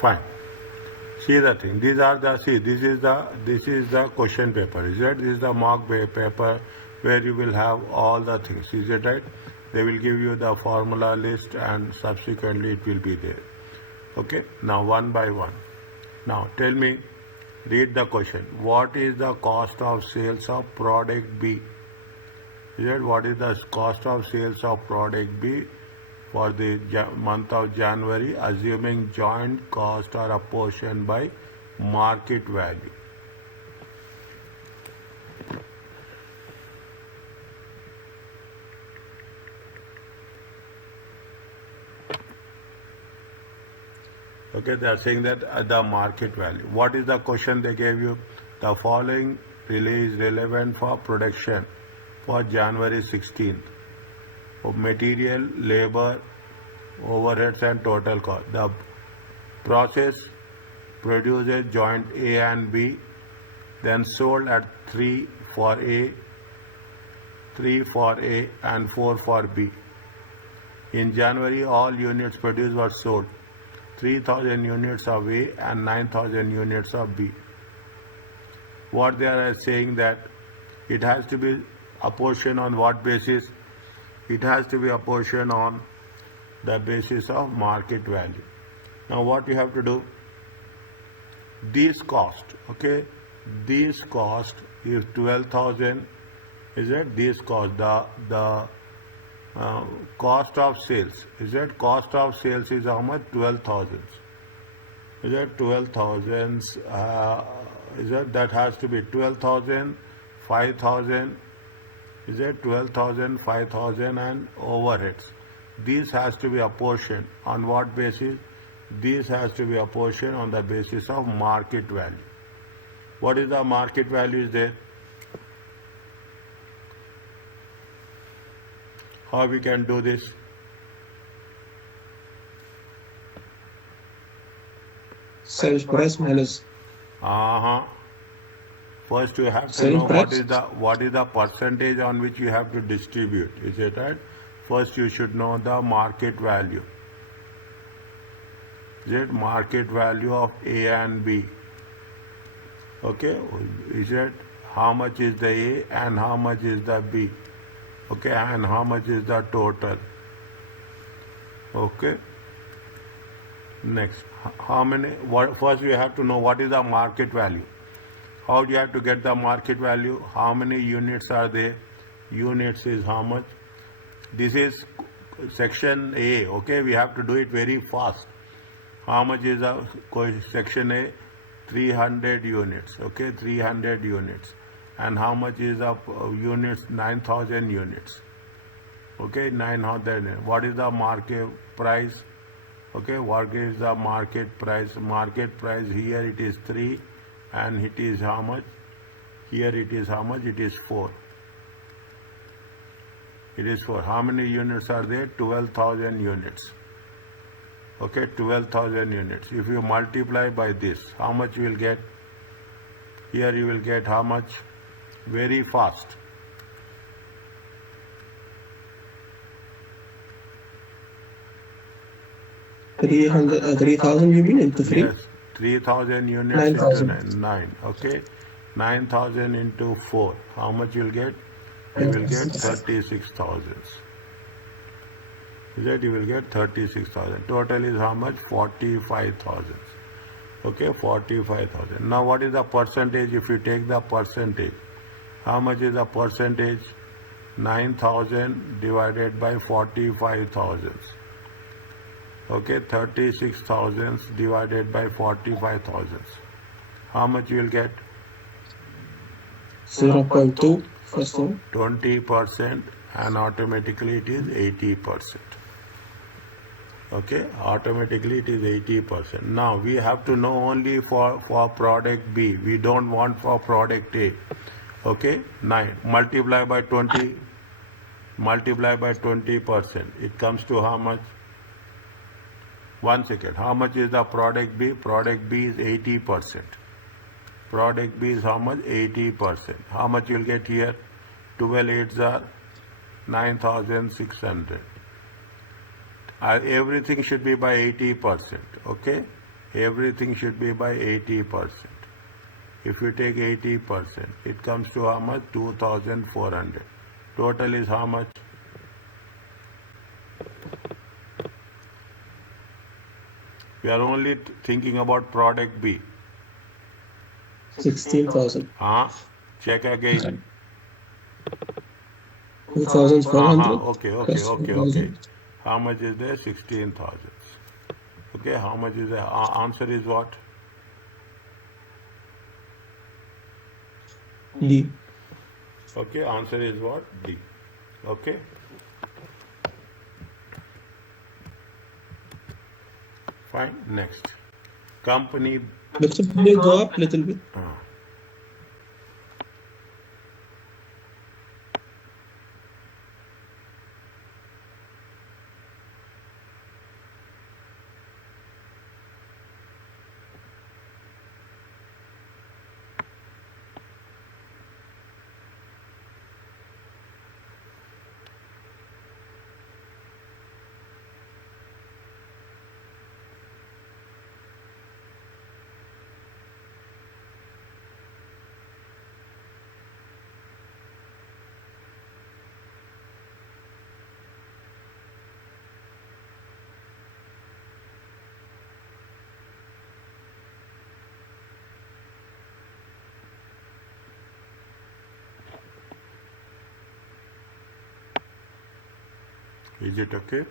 Fine. See the thing. These are the this is the question paper. Is it? This is the mock paper where you will have all the things. Is it right? They will give you the formula list and subsequently it will be there. Okay. Now one by one. Now tell me. Read the question. What is the cost of sales of product B? Is it? What is the cost of sales of product B for the month of January, assuming joint cost are apportioned by market value? Okay, they are saying that the market value. What is the question they gave you? The following relay is relevant for production for January 16th. Of material, labor, overheads and total cost. The process produces joint A and B, then sold at 3 for A, 3 for A and 4 for B. In January, all units produced were sold. 3,000 units of A and 9,000 units of B. What they are saying that it has to be apportioned on what basis? It has to be apportioned on the basis of market value. Now what you have to do? This cost, okay? This cost is 12,000. Is it? This cost, the cost of sales. Is it? Cost of sales is how much? 12,000. Is it 12,000? Is it? That has to be 12,000, 5,000. Is it 12,000, 5,000 and overheads? This has to be apportioned on what basis? This has to be apportioned on the basis of market value. What is the market value is there? How we can do this? Sales price minus. First you have to Sales know price. what is the percentage on which you have to distribute. Is it right? First you should know the market value. Is it market value of A and B? Okay. Is it how much is the A and how much is the B? Okay, and how much is the total? Okay. Next, how many? First, we have to know what is the market value. How do you have to get the market value? How many units are there? Units is how much? This is section A. Okay, we have to do it very fast. How much is the section A? 300 units. Okay, 300 units. And how much is the units? 9,000 units. Okay, 900. What is the market price? Okay, what is the market price? Market price here it is 3 and it is how much? Here it is how much? It is 4. It is 4. How many units are there? 12,000 units. Okay, 12,000 units. If you multiply by this, how much you will get? Here you will get how much? Very fast. $3,000 you mean into 3? Yes, 3,000 units 9,000. into 9. Okay, 9,000 into 4. How much you will get? You will get 36,000. Is that you will get 36,000. Total is how much? 45,000. Okay, 45,000. Now what is the percentage? If you take the percentage, how much is the percentage? 9,000 divided by 45,000. Okay, 36,000 divided by 45,000. How much you will get? 0.2 first one. 20% and automatically it is 80%. Okay, automatically it is 80%. Now we have to know only for product B. We don't want for product A. Okay, 9 multiply by 20. Multiply by 20%. It comes to how much? 1 second. How much is the product B? Product B is 80%. Product B is how much? 80%. How much you will get here? 12 8s are 9,600. Everything should be by 80%. Okay, everything should be by 80%. If you take 80%, it comes to how much? 2,400. Total is how much? We are only thinking about product B. 16,000. Check again. 2,400 Okay. plus 4,000. How much is there? 16,000. Okay, how much is the answer is what? D. Okay, answer is what? D. Okay. Fine. Next. Company. But should they go up little bit? Is it okay?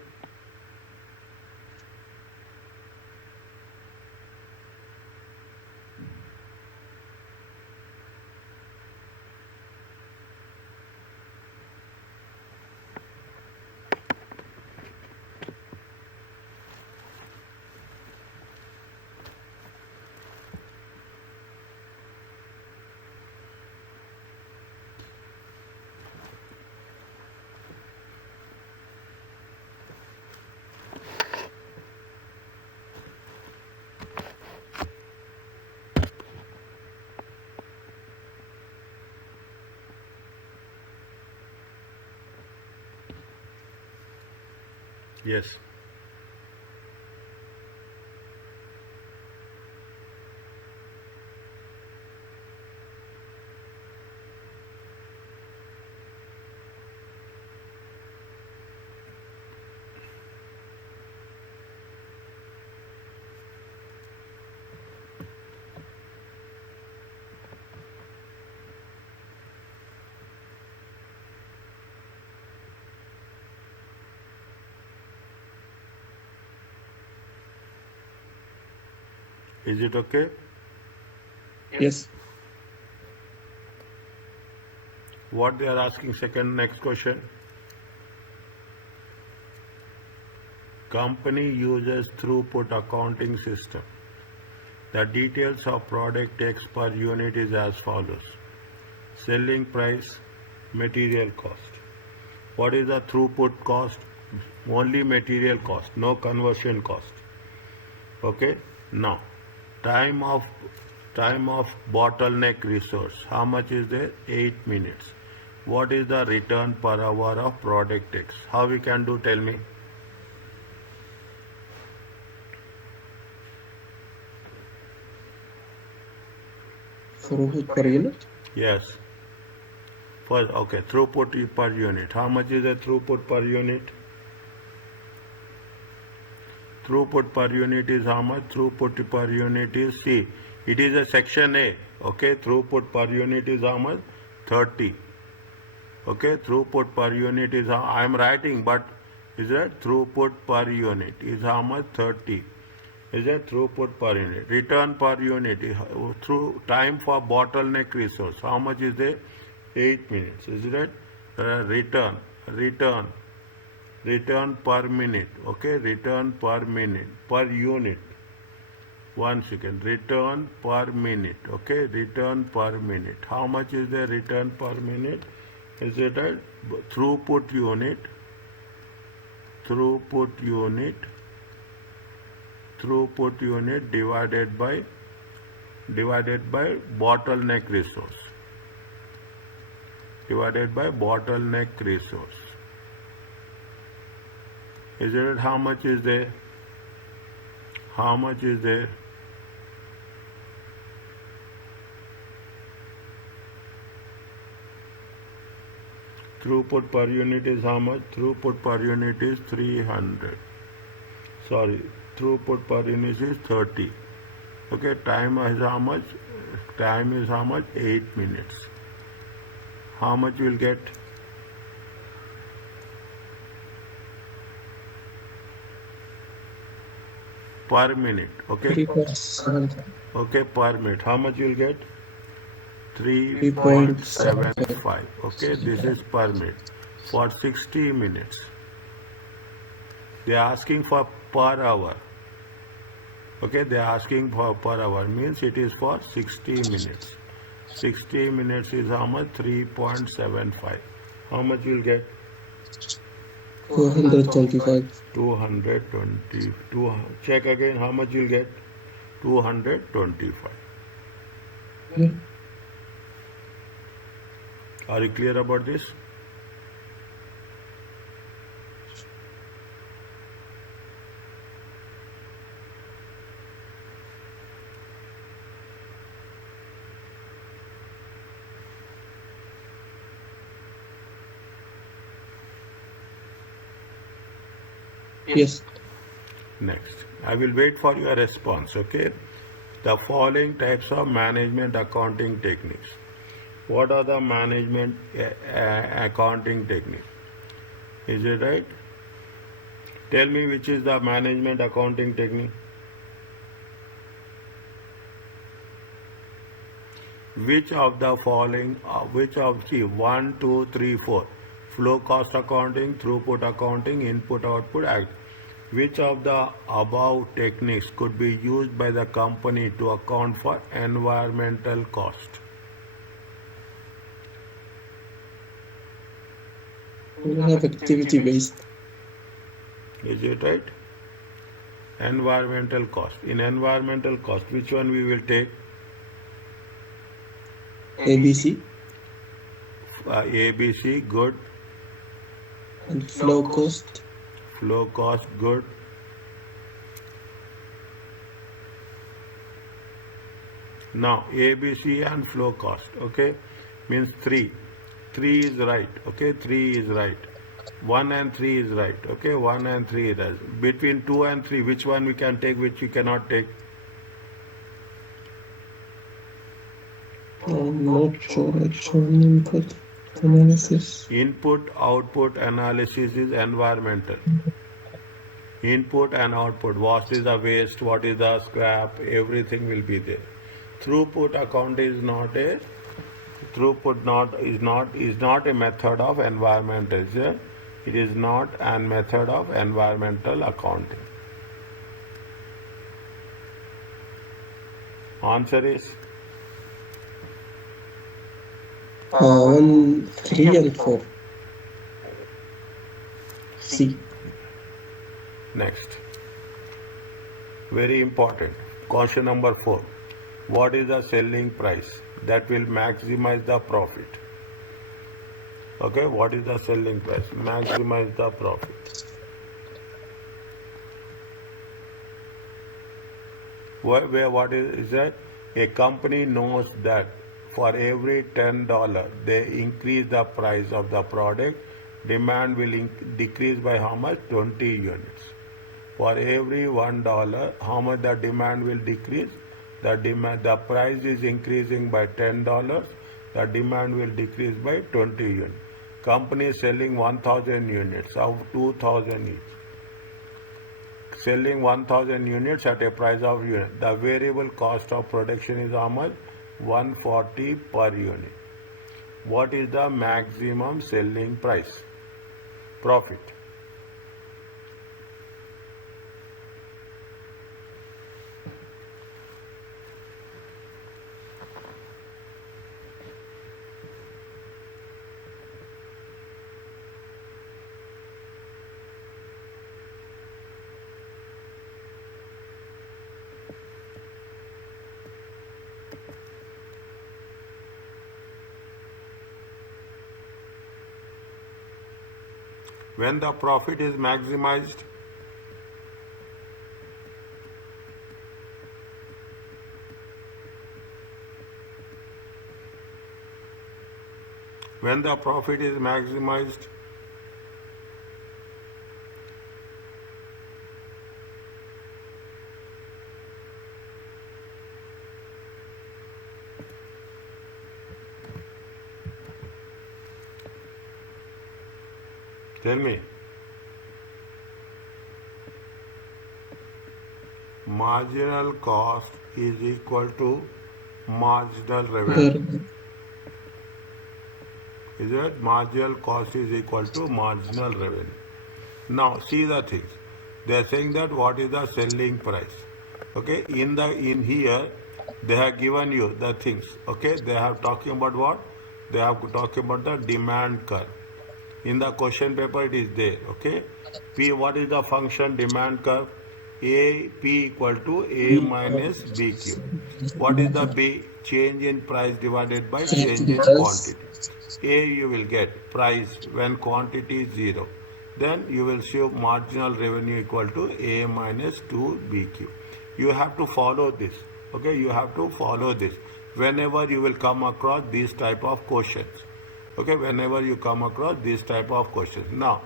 Yes. Is it okay? Yes. What they are asking second next question? Company uses throughput accounting system. The details of product X per unit is as follows. Selling price, material cost. What is the throughput cost? Only material cost, no conversion cost. Okay? Now, time of bottleneck resource. How much is there? 8 minutes. What is the return per hour of product X? How we can do? Tell me. Throughput per unit? Yes. First, okay, throughput per unit. How much is the throughput per unit? Throughput per unit is how much? Throughput per unit is, see, it is a section A. Okay, throughput per unit is how much? 30. Okay, throughput per unit is how I am writing, but is that throughput per unit is how much? 30. Is that throughput per unit? Return per unit through time for bottleneck resource. How much is there? 8 minutes. Is that return per minute? Okay, return per minute per unit. 1 second. Return per minute. Okay, return per minute. How much is the return per minute? Is it a throughput unit? Throughput unit divided by bottleneck resource. Divided by bottleneck resource. Is it how much is there? How much is there? Throughput per unit is how much? Throughput per unit is 300. Sorry, throughput per unit is 30. Okay, time is how much? Time is how much? 8 minutes. How much you will get? Per minute. Okay. 3.75. Okay, per minute. How much you will get? 3.75. 3.75. Okay, this is per minute. For 60 minutes. They are asking for per hour. Okay, they are asking for per hour. Means it is for 60 minutes. 60 minutes is how much? 3.75. How much you will get? 225. 220. Check again how much you will get? 225. Yeah. Are you clear about this? Yes. Next, I will wait for your response. Okay. The following types of management accounting techniques. What are the management accounting techniques? Is it right? Tell me which is the management accounting technique. Which of the following, which of the 1, 2, 3, 4, flow cost accounting, throughput accounting, input output act. Which of the above techniques could be used by the company to account for environmental cost? We have activity based. Is it right? Environmental cost. In environmental cost, which one we will take? ABC ABC, good. and flow cost. Flow cost, good. Now ABC and flow cost, okay, means 3. 3 is right, okay, 3 is right. 1 and 3 is right, okay, 1 and 3 is right. Between 2 and 3, which one we can take, which we cannot take? I'm not sure actually. Input analysis. Input output analysis is environmental. Input and output, what is the waste, what is the scrap, everything will be there. Throughput account is not a is not a method of environmental. It is not a method of environmental accounting. Answer is 1, 3 and 4. C. next. Very important. Question number 4. What is the selling price that will maximize the profit? Okay, what is the selling price? Maximize the profit. What is that? A company knows that for every $10 they increase the price of the product, demand will decrease by how much? 20 units. For every $1, how much the demand will decrease? The price is increasing by $10. The demand will decrease by 20 units. Company is selling 1,000 units of 2,000 each. Selling 1,000 units at a price of unit. The variable cost of production is how much? 140 per unit. What is the maximum selling price? Profit. When the profit is maximized, When the profit is maximized, tell me. Marginal cost is equal to marginal revenue. Correct. Is it? Marginal cost is equal to marginal revenue. Now see the things. They are saying that what is the selling price. Okay, in here they have given you the things. Okay, they have talking about what? They have talking about the demand curve. In the question paper it is there. Okay, P, what is the function demand curve? A P equal to A minus BQ. What is the B? Change in price divided by change in Price. quantity. A you will get price when quantity is 0. Then you will see marginal revenue equal to A minus 2BQ. You have to follow this. Okay, you have to follow this whenever you will come across these type of questions. Okay, whenever you come across this type of questions. Now,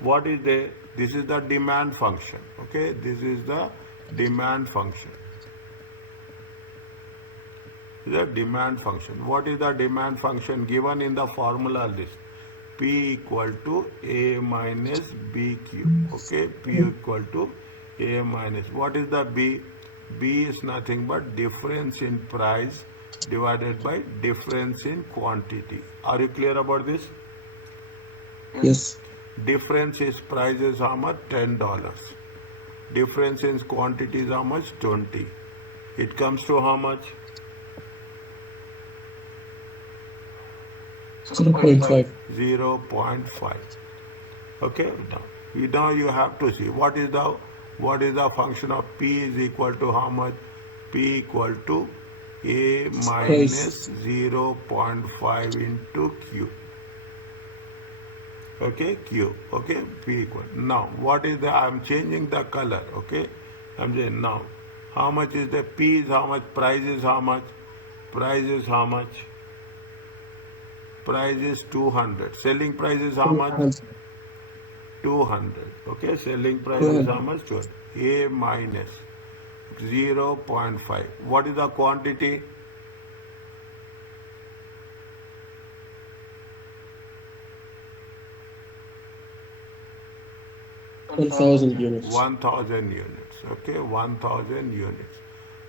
what is the, this is the demand function. Okay, this is the demand function. The demand function. What is the demand function given in the formula list? P equal to A minus BQ. Okay, P equal to A minus. What is the B? B is nothing but difference in price divided by difference in quantity. Are you clear about this? Yes. Difference is price is how much? $10. Difference in quantity is how much? 20. It comes to how much? 0.5. 0.5. Okay, now you have to see what is the function of P is equal to how much? P equal to A minus Price. 0.5 into Q. Okay, Q. Okay, P equal. Now, what is the, I'm changing the color. Okay, I'm saying now, how much is the P is how much? Price is how much? Price is how much? Price is 200. Selling price is how much? 200. Okay, selling price is how much? 200. A minus 0.5. What is the quantity? Units. 1000 units. Okay, 1000 units.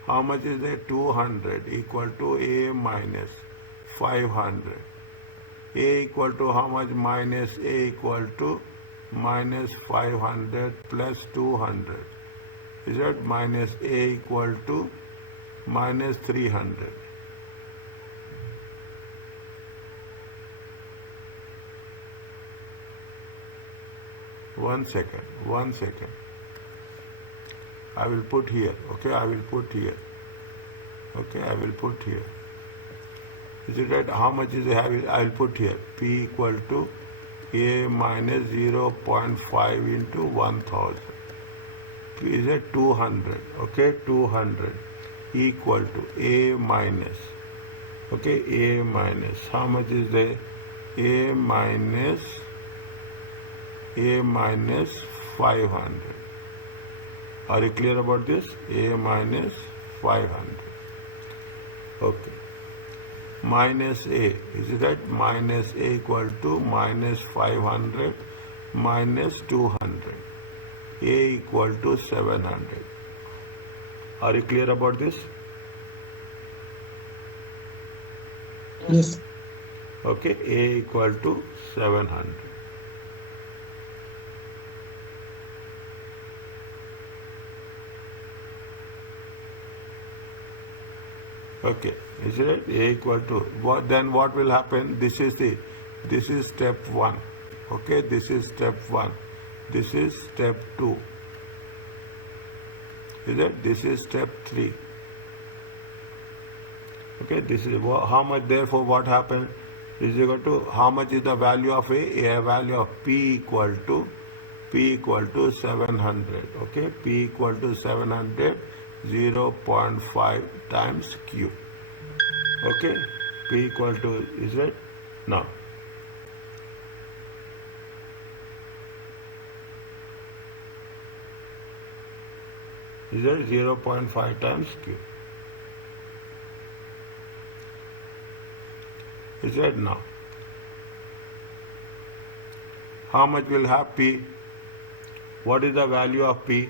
How much is that? 200 equal to A minus 500. A equal to how much? Minus A equal to minus 500 plus 200. Is that minus A equal to minus 300. One second. I will put here. Okay, I will put here. Okay, I will put here. Is it right? How much is it? I will put here. P equal to A minus 0.5 into 1000. P is at 200. Okay, 200 equal to A minus. Okay, A minus. How much is there? A minus 500. Are you clear about this? A minus 500. Okay. Minus A, is it right? Minus A equal to minus 500 minus 200. A equal to 700. Are you clear about this? Yes. Okay, A equal to 700. Okay, is it A equal to what? Then what will happen? This is step 1. Okay, this is step 1. This is step 2. Is it? This is step 3. Okay, this is how much. Therefore, what happened is equal to how much is the value of A? A value of P equal to 700. Okay, P equal to 700. 0.5 times Q. Okay, P equal to, is right? Now, Is it 0.5 times Q? Is it now? How much will have P? What is the value of P?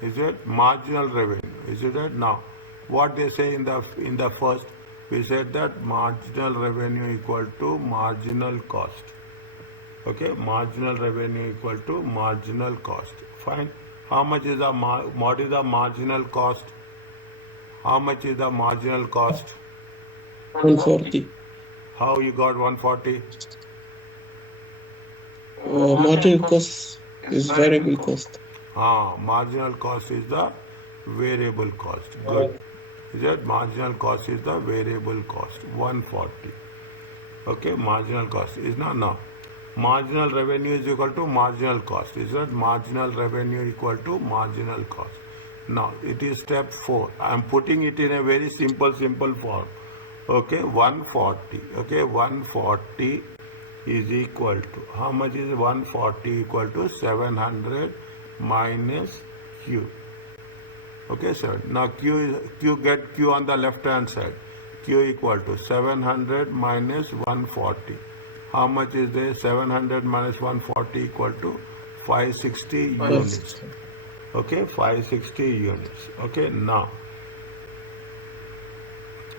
Is it marginal revenue? Is it that? Now, what they say in the first, we said that marginal revenue equal to marginal cost. Okay, marginal revenue equal to marginal cost. Fine. How much is the what is the marginal cost? How much is the marginal cost? 140. How you got 140? Marginal cost is variable cost. Marginal cost is the variable cost. Good. Is that marginal cost is the variable cost? 140. Okay, marginal cost is not now. Marginal revenue is equal to marginal cost. Is that marginal revenue equal to marginal cost? Now it is step 4. I am putting it in a very simple form. Okay, 140. Okay, 140 is equal to, how much is 140 equal to? 700 minus Q. Okay, sir. Now get Q on the left hand side. Q equal to 700 minus 140. How much is there? 700 minus 140 equal to 560 units. Okay, 560 units. Okay, now.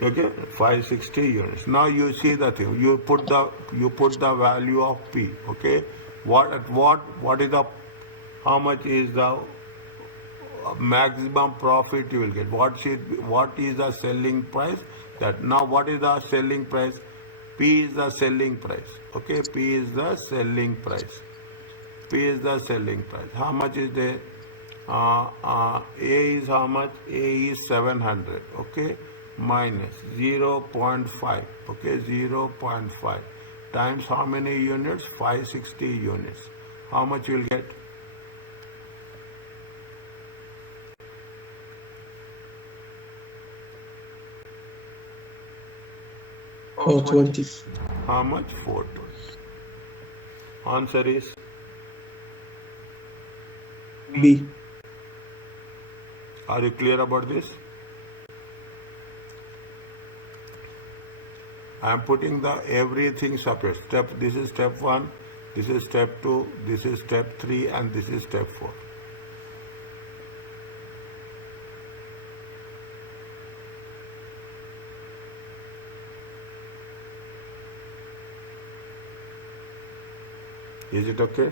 Okay, 560 units. Now you see the thing. You put the value of P. Okay, what is the, how much is the maximum profit you will get? What is the selling price? That now what is the selling price? P is the selling price. Okay, P is the selling price. P is the selling price. How much is there? A is how much? A is 700. Okay, minus 0.5. Okay, 0.5 times how many units? 560 units. How much you will get? Or 20. How much? 420. Answer is B. Are you clear about this? I am putting the everything separate. This is step 1, this is step 2, this is step 3, and this is step 4. Is it okay?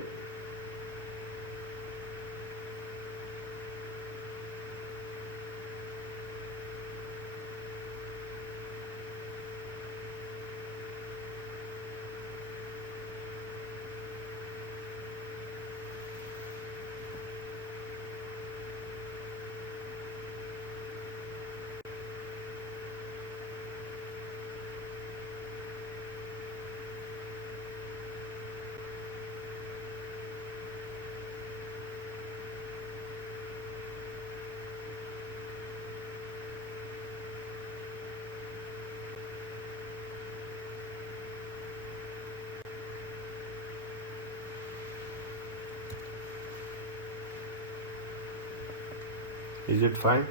Is it fine?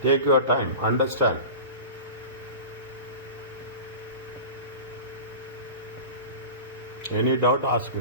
Take your time, understand. Any doubt, ask me.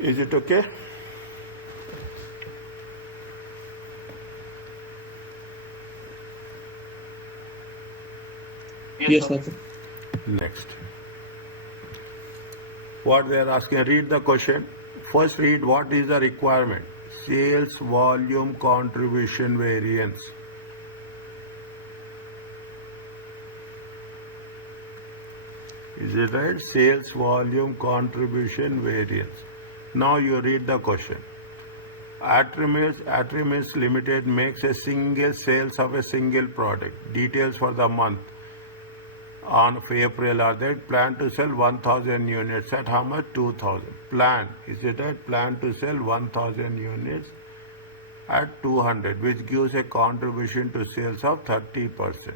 Is it okay? Yes, sir. Next. What they are asking, read the question. First read what is the requirement. Sales volume contribution variance. Is it right? Sales volume contribution variance. Now you read the question. Atremis Limited makes a single sales of a single product. Details for the month on April are that plan to sell 1000 units at how much? 2000. Plan, is it right? Plan to sell 1000 units at 200, which gives a contribution to sales of 30%.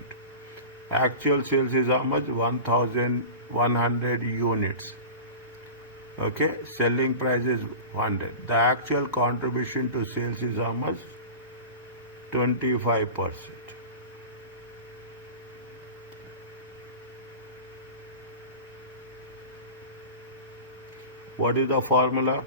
Actual sales is how much? 1100 units. Okay, selling price is 100. The actual contribution to sales is how much? 25%. What is the formula?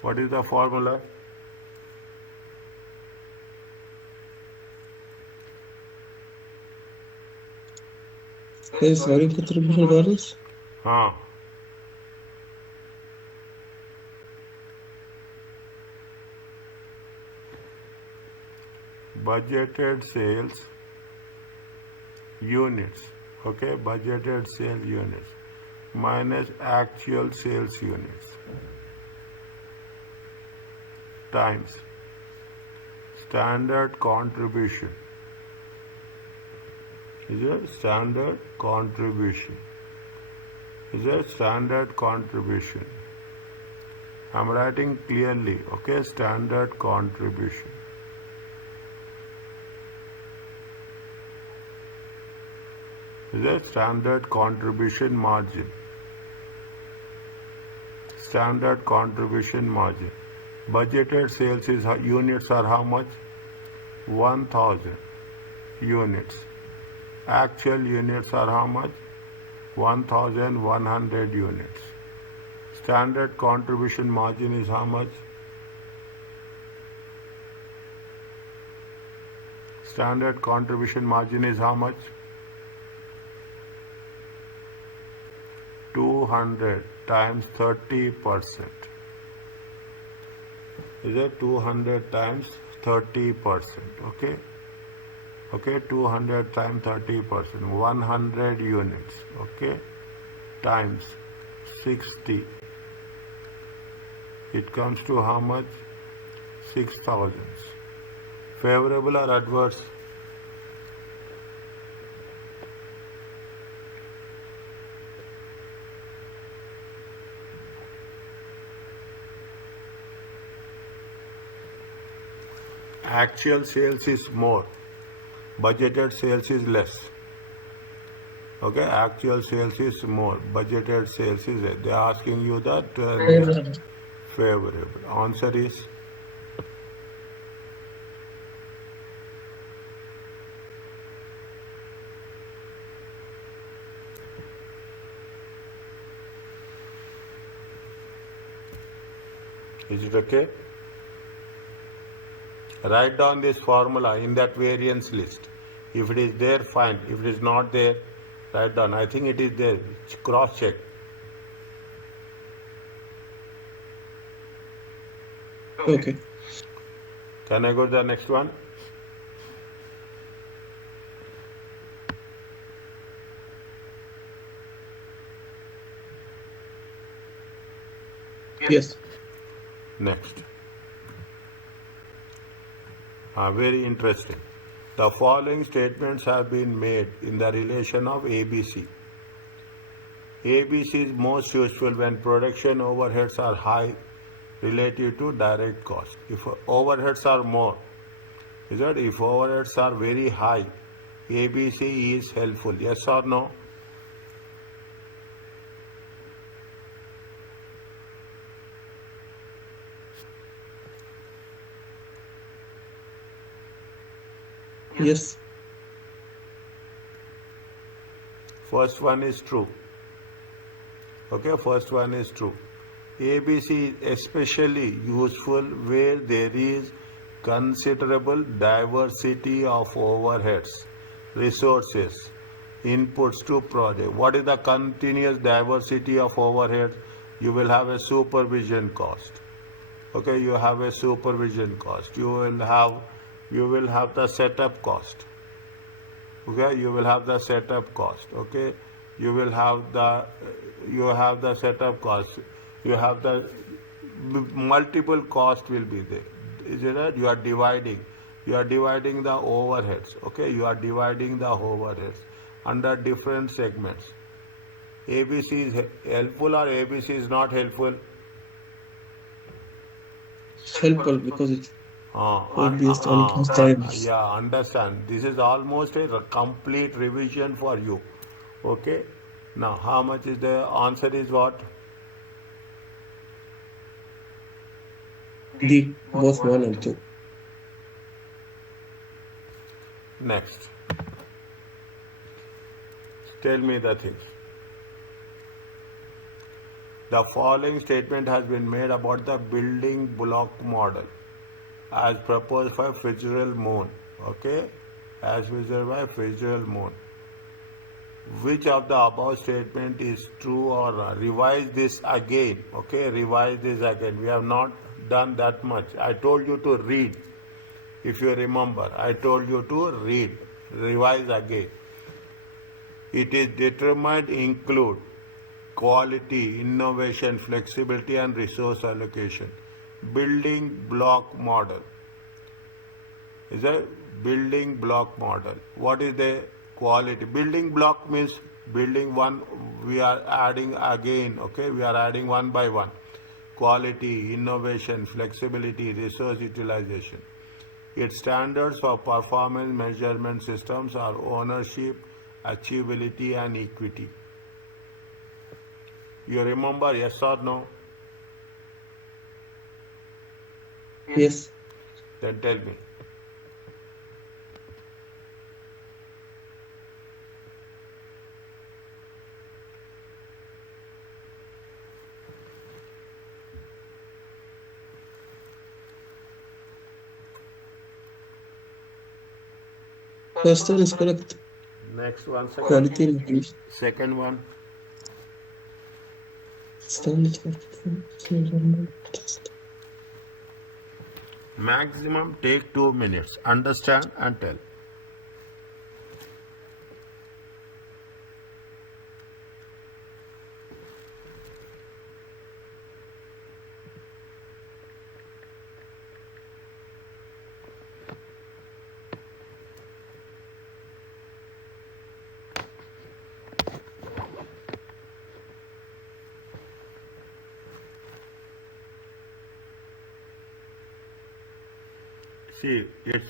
What is the formula? Sales volume contribution variance. Huh. Budgeted sales units. Okay, budgeted sales units minus actual sales units times standard contribution. Is it standard contribution? Is it standard contribution? I'm writing clearly, okay, standard contribution. Is it standard contribution margin? Standard contribution margin. Budgeted sales is units are how much? 1000 units. Actual units are how much? 1100 units. Standard contribution margin is how much? Standard contribution margin is how much? 200 times 30%. Is it 200 times 30%? Okay. Okay, 200 times 30%, 100 units, okay, times 60. It comes to how much? 6000. Favorable or adverse? Actual sales is more. Budgeted sales is less. Okay, actual sales is more. Budgeted sales is less. They are asking you that Favorable. favorable. Answer is it okay? Write down this formula in that variance list. If it is there, fine. If it is not there, write down. I think it is there. Cross check. Okay. Can I go to the next one? Yes. Next. Very interesting. The following statements have been made in the relation of ABC. ABC is most useful when production overheads are high relative to direct cost. If overheads are more, is that if overheads are very high, ABC is helpful. Yes or no? Yes. First one is true. Okay, first one is true. ABC is especially useful where there is considerable diversity of overheads, resources, inputs to project. What is the continuous diversity of overheads? You will have a supervision cost. Okay, you have a supervision cost. You will have the setup cost. Okay, you will have the setup cost. Okay, you will have the setup cost. You have the multiple cost will be there. Is it right? You are dividing the overheads. Okay, you are dividing the overheads under different segments. ABC is helpful or ABC is not helpful? It's helpful because it's Uh, all un- based on cost drivers. yeah, understand. This is almost a complete revision for you. Okay. Now, how much is the answer? Is what? D, both 1 and 2. Next. Tell me the things. The following statement has been made about the building block model as proposed by Fitzgerald-Moon. Okay, as proposed by Fitzgerald-Moon. Which of the above statement is true or not? Revise this again. Okay, revise this again. We have not done that much. I told you to read. If you remember, I told you to read. Revise again. It is determined include quality, innovation, flexibility, and resource allocation. Building block model is a building block model. What is the quality? Building block means building one, we are adding again, okay? We are adding one by one. Quality, innovation, flexibility, resource utilization. Its standards for performance measurement systems are ownership, achievability, and equity. You remember, yes or no? Yes. Then tell me. First one is correct. Next one, Quality reviews. second one. Standards for performance measurement test. Maximum take 2 minutes. Understand and tell. See, its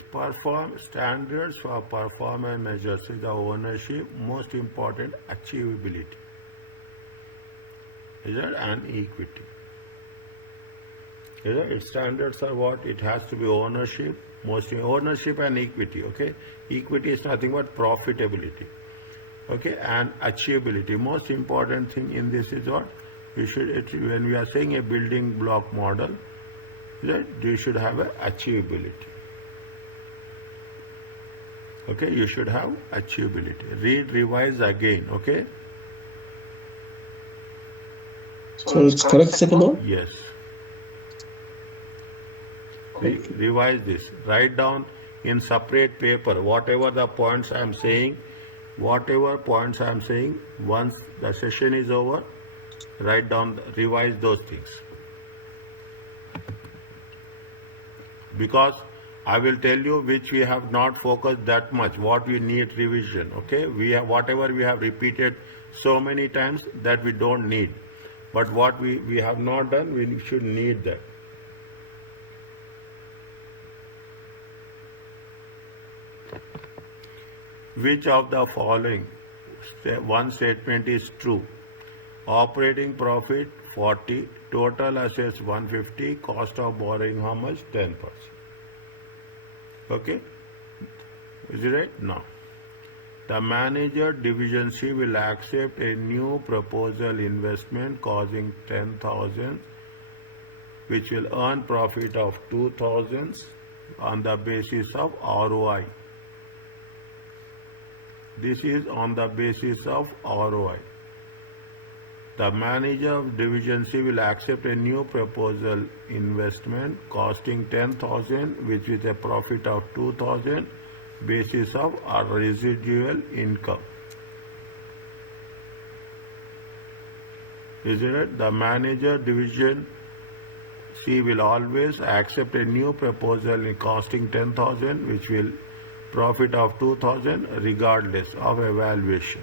standards for performance measures is the ownership, most important achievability. Is that and equity? Is that its standards are what? It has to be ownership, ownership and equity. Okay, equity is nothing but profitability. Okay, and achievability. Most important thing in this is what when we are saying a building block model, that you should have a achievability. Okay, you should have achievability. Read, revise again. Okay. So it's correct second one? Yes. Okay. Revise this. Write down in separate paper whatever the points I am saying. Whatever points I am saying. Once the session is over, write down, revise those things. Because I will tell you which we have not focused that much, what we need revision. Okay, we have whatever we have repeated so many times that we don't need, but what we have not done, we should need that. Which of the following one statement is true? Operating profit 40, total assets 150, cost of borrowing how much? 10%. Okay, is it right? No. The manager division C will accept a new proposal investment causing 10,000, which will earn profit of 2,000 on the basis of ROI. This is on the basis of ROI. The manager of division C will accept a new proposal investment costing 10,000, which is a profit of 2,000 basis of our residual income. Is it? The manager division C will always accept a new proposal costing 10,000, which will profit of 2,000 regardless of evaluation.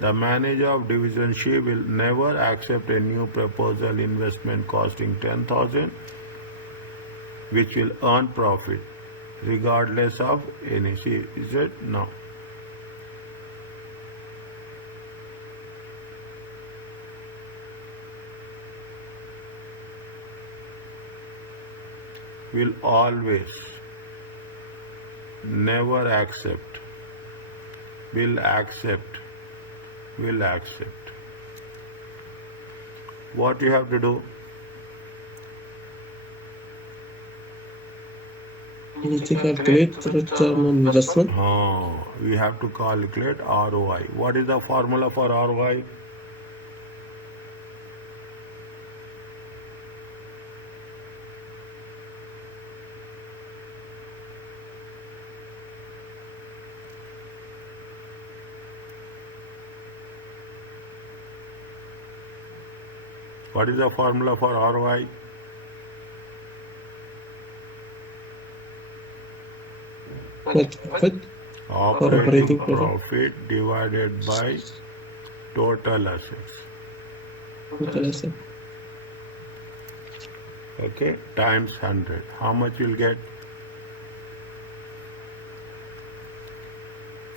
The manager of division C will never accept a new proposal investment costing 10,000, which will earn profit regardless of any. See, is it? No. Will always, never accept, will accept. What you have to do? You need to calculate return on investment. We have to calculate ROI. What is the formula for ROI? What is the formula for ROI? Net profit. Operating profit divided by total assets. Total asset. Okay, times 100. How much you'll get?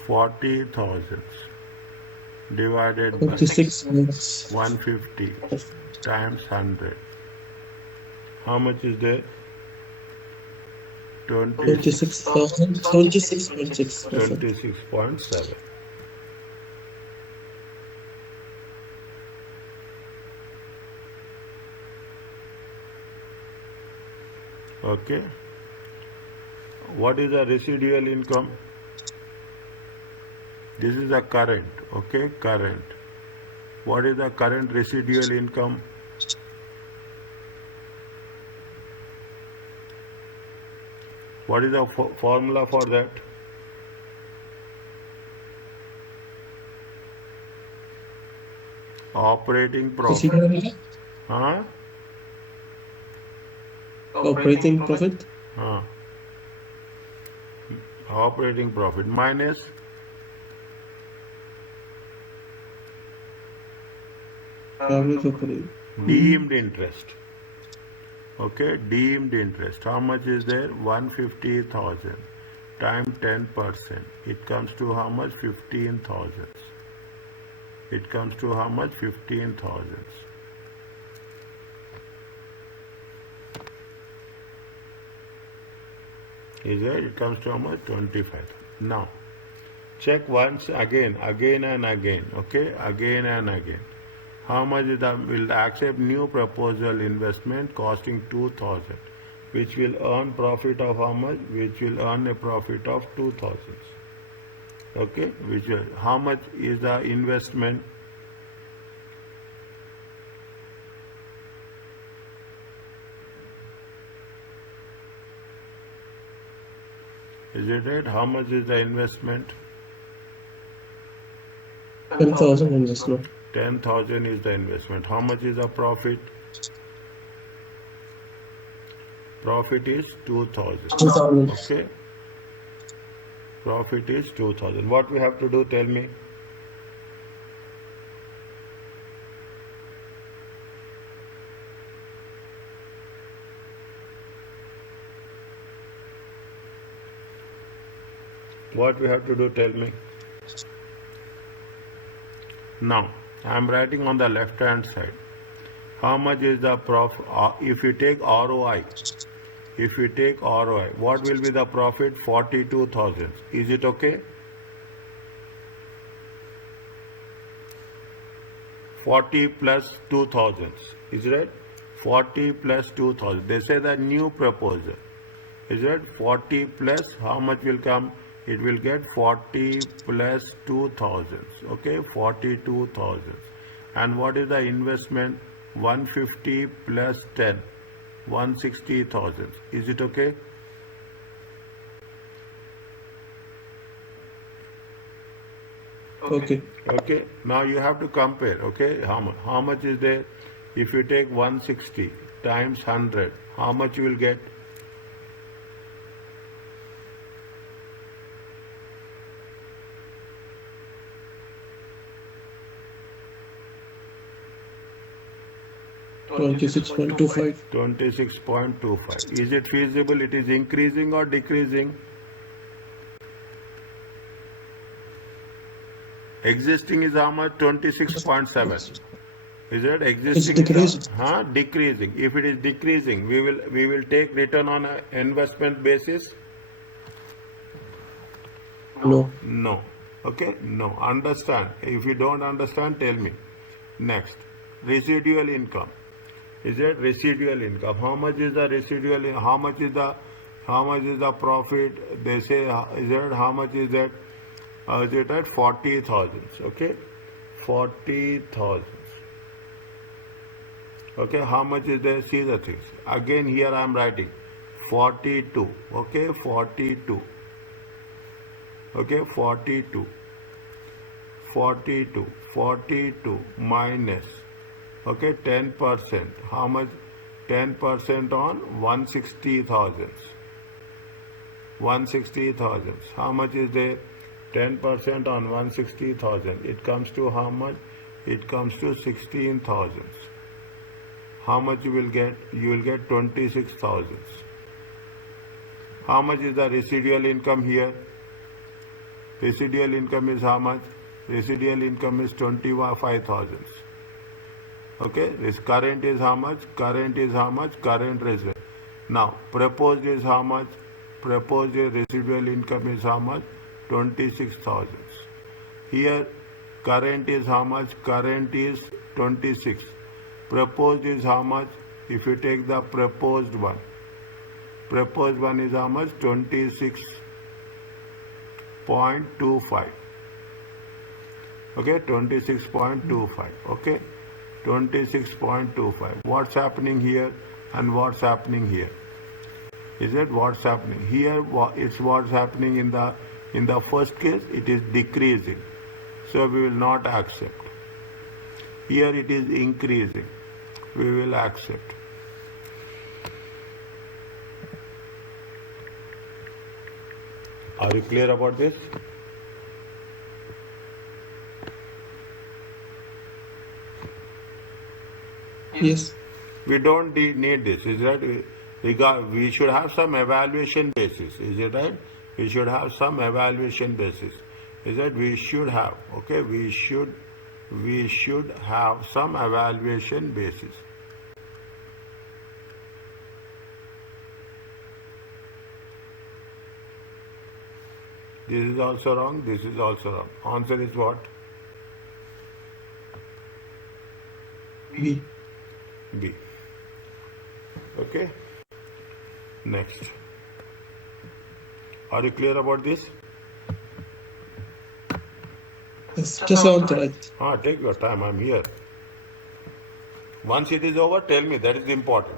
40,000 divided by 26 months. 150 times 100. How much is there? 26,000. 26.6%. 26.7. Okay. What is the residual income? This is the current. Okay, current. What is the current residual income? What is the formula for that? Operating profit. Huh? Operating profit. Operating profit minus deemed interest. Okay, deemed interest. How much is there? 150,000 times 10%. It comes to how much? 15,000. It comes to how much? 15,000. Is it? It comes to how much? 25. Now, check once again and again. Okay, again and again. How much is that? Will accept new proposal investment costing 2,000, which will earn profit of how much? Which will earn a profit of 2,000. Okay, which will, how much is the investment? Is it right? How much is the investment? 10,000 investment. 10,000 is the investment. How much is the profit? Profit is 2,000. 2,000. Okay. Profit is 2,000. What we have to do? Tell me. What we have to do? Tell me. Now, I am writing on the left hand side. How much is the profit? If you take ROI, what will be the profit? 42,000. Is it okay? 40 plus 2000. Is it? 40 plus 2000. They say the new proposal. Is it? 40 plus how much will come? It will get 40 plus 2000. Okay, 42,000. And what is the investment? 150 plus 10. 160,000. Is it okay? Okay. Okay, now you have to compare. Okay, how much is there? If you take 160 times 100, how much you will get? $26.25. 26.25. Is it feasible? It is increasing or decreasing? Existing is how much? 26.7. Is it existing? It's decreasing. Decreasing. If it is decreasing, we will take return on an investment basis. No. No. Okay? No. Understand. If you don't understand, tell me. Next. Residual income. Is it residual income? How much is the residual? How much is the profit? They say, is it how much is that? Is it at 40,000? Okay? 40,000. Okay, how much is there? See the things. Again, here I am writing 42. Okay, 42. Okay, 42. 42. 42 minus. Okay, 10%. How much? 10% on 160,000. 160,000. How much is there? 10% on 160,000. It comes to how much? It comes to 16,000. How much you will get? You will get 26,000. How much is the residual income here? Residual income is how much? Residual income is 25,000. Okay, this current is how much? Current is how much? Current residual. Now, proposed is how much? Proposed residual income is how much? 26,000. Here, current is how much? Current is 26. Proposed is how much? If you take the proposed one is how much? 26.25. Okay, 26.25. Okay, 26.25. What's happening here and what's happening here? Is it what's happening here? It's what's happening in the first case. It is decreasing, so we will not accept. Here it is increasing. We will accept. Are you clear about this? Yes. We don't need this. Is that we should have some evaluation basis. Is it right? We should have some evaluation basis. Is that we should have? Okay, we should have some evaluation basis. This is also wrong. This is also wrong. Answer is what? B. B. Okay. Next. Are you clear about this? Yes. Just sounds right. Take your time. I'm here. Once it is over, tell me. That is important.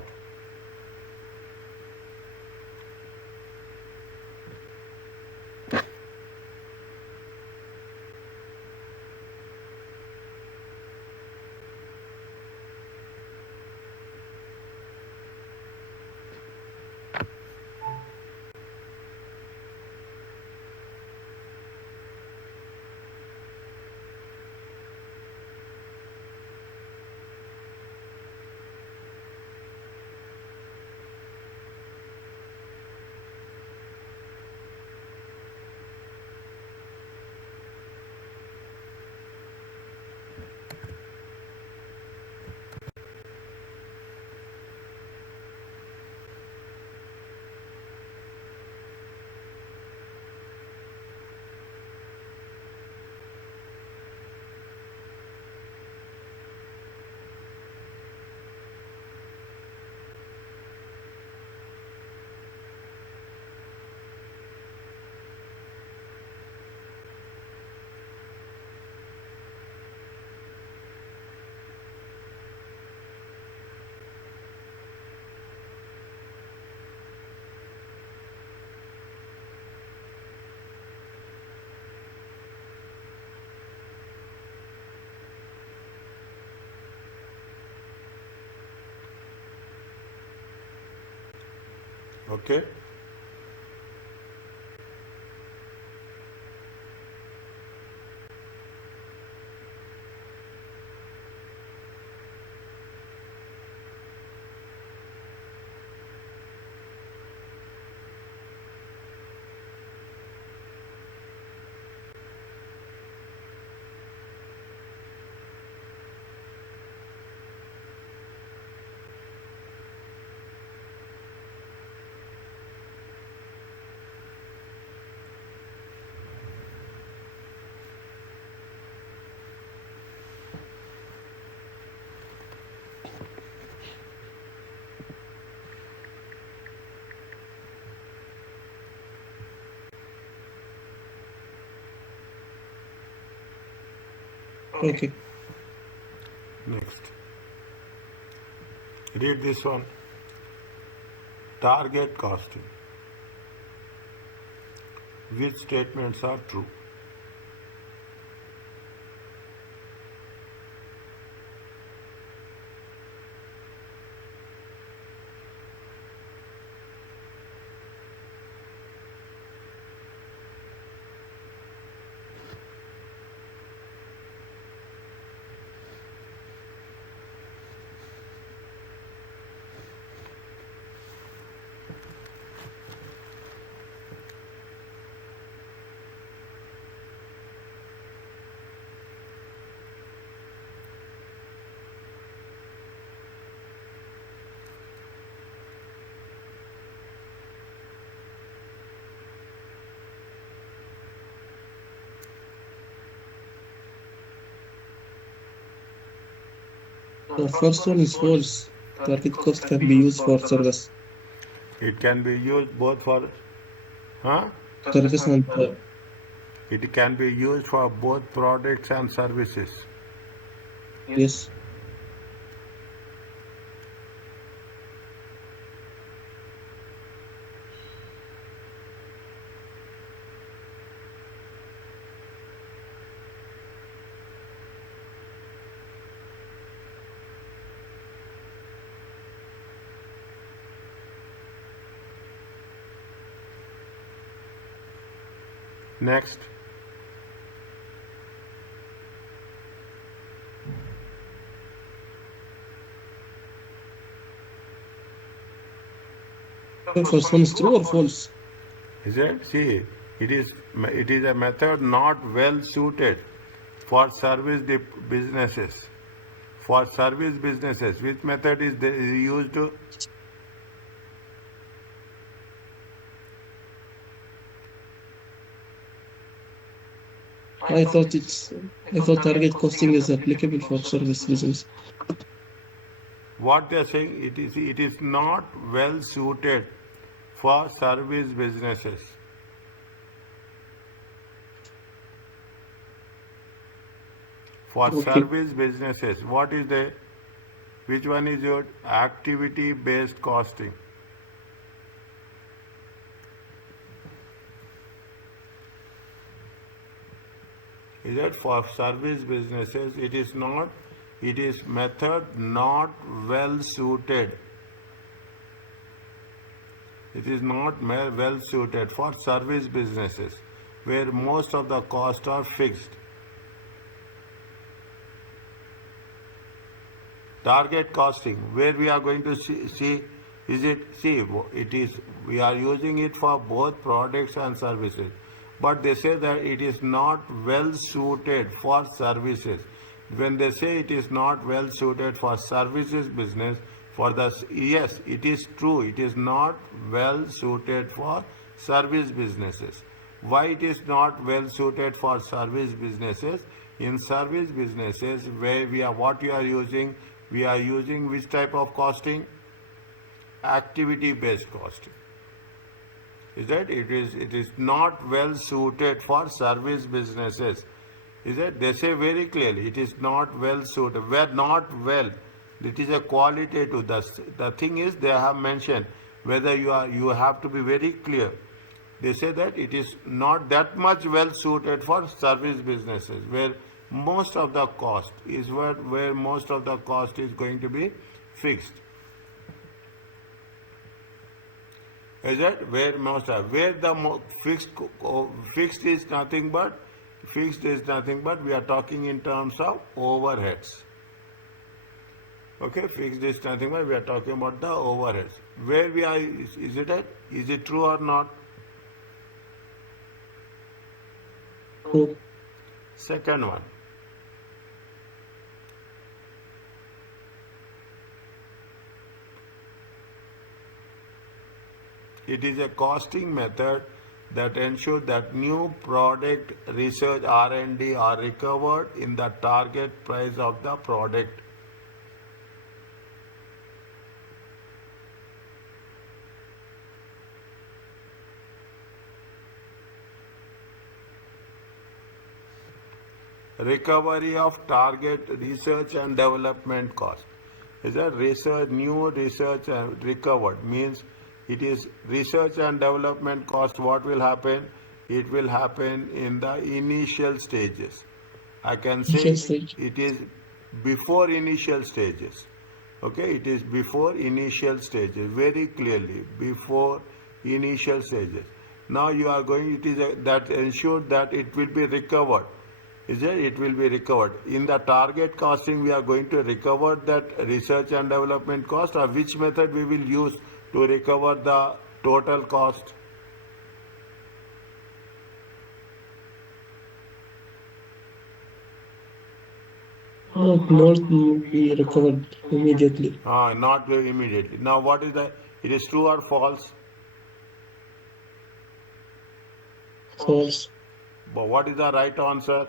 Okay. Okay. Next. Read this one. Target costing. Which statements are true? The first one is false. Target cost can be used for It can be used both for, huh? service and It can be used for both products and services. yes. Next. The first one is true or false? Is it? See, it is a method not well suited for businesses. For service businesses, which method is used to? I thought target costing is applicable for service business. What they are saying, it is not well suited for service businesses. For Okay. service businesses, which one is your activity based costing? Is that for service businesses? It is not. It is method not well suited. It is not well suited for service businesses, where most of the costs are fixed. Target costing, where we are going to see is it, see, it is, we are using it for both products and services, but they say that it is not well suited for services. When they say it is not well suited for services business, yes, it is true, it is not well suited for service businesses. Why it is not well suited for service businesses? In service businesses, where what we are using which type of costing? Activity based costing. Is that it is not well suited for service businesses. Is that they say very clearly it is not well suited. Where not well, it is a qualitative. The thing is they have mentioned whether you have to be very clear. They say that it is not that much well suited for service businesses, where most of the cost is where most of the cost is going to be fixed. Is it? Where most are? Where the fixed is nothing but we are talking in terms of overheads. Okay, fixed is nothing but we are talking about the overheads. Where we are is it it? Is it true or not? True. Second one. It is a costing method that ensures that new product research R&D are recovered in the target price of the product. Recovery of target research and development cost. Is that new research and recovered means it is research and development cost. What will happen? It will happen in the initial stages. I can say Initial stage. it is before initial stages. Okay, it is before initial stages, very clearly before initial stages. Now you are going, it is that ensured that it will be recovered. Is it? It will be recovered. In the target costing, we are going to recover that research and development cost, or which method we will use to recover the total cost? Not be recovered immediately. Not immediately. Now, what is the? It is true or false? False. But what is the right answer?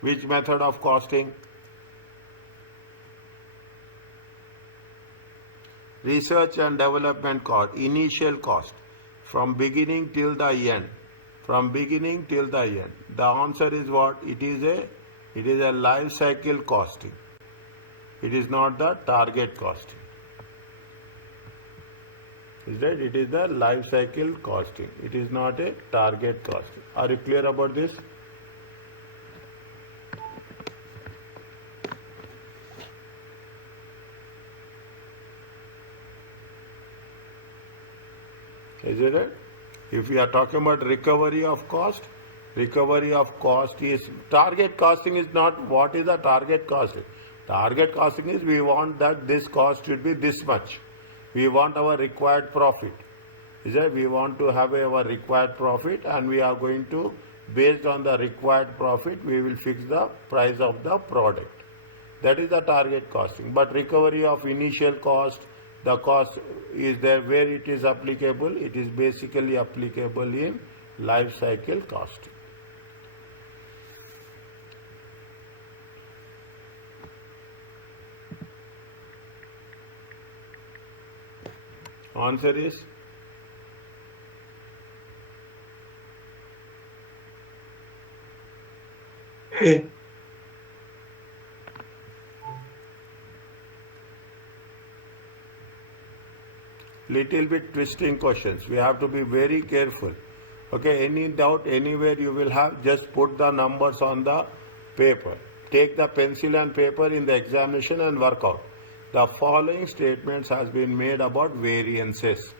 Which method of costing? Research and development cost, initial cost, from beginning till the end. From beginning till the end. The answer is what? It is a life cycle costing. It is not the target costing. Is that? It is the life cycle costing. It is not a target costing. Are you clear about this? Is it right? If we are talking about recovery of cost is target costing is not what is the target costing. Target costing is we want that this cost should be this much. We want our required profit. Is that we want to have our required profit and we are going to, based on the required profit, we will fix the price of the product. That is the target costing. But recovery of initial cost, the cost is there where it is applicable. It is basically applicable in life cycle costing. Answer is A. Little bit twisting questions. We have to be very careful. Okay, any doubt anywhere you will have, just put the numbers on the paper. Take the pencil and paper in the examination and work out. The following statements has been made about variances.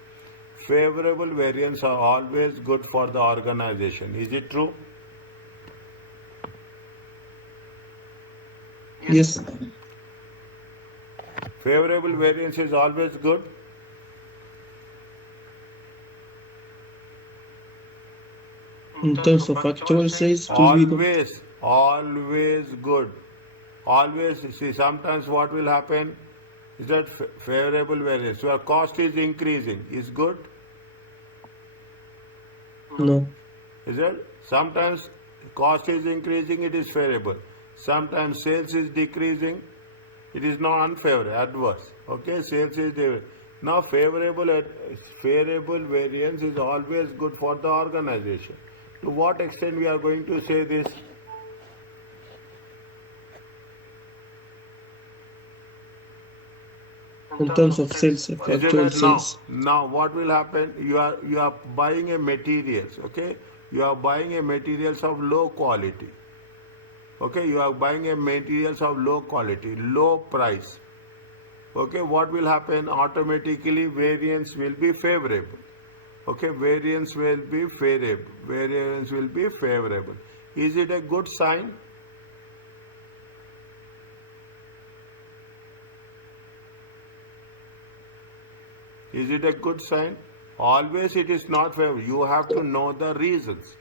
Favorable variants are always good for the organization. Is it true? Yes. Favorable variance is always good. In terms of actual sales, it will be good. Always good. Always, see, sometimes what will happen is that favorable variance, where cost is increasing, is good. No. Is it? Sometimes cost is increasing, it is favorable. Sometimes sales is decreasing, it is not unfavorable, adverse. Okay, sales is there. Now favorable variance is always good for the organization. To what extent we are going to say this? In terms of sales, of actual sales. Now what will happen? You are buying a materials, okay? You are buying a materials of low quality. Okay, you are buying a materials of low quality, low price. Okay, what will happen? Automatically variance will be favorable. Okay, variance will be favorable. Variance will be favorable. Is it a good sign? Is it a good sign? Always it is not favorable. You have to know the reasons.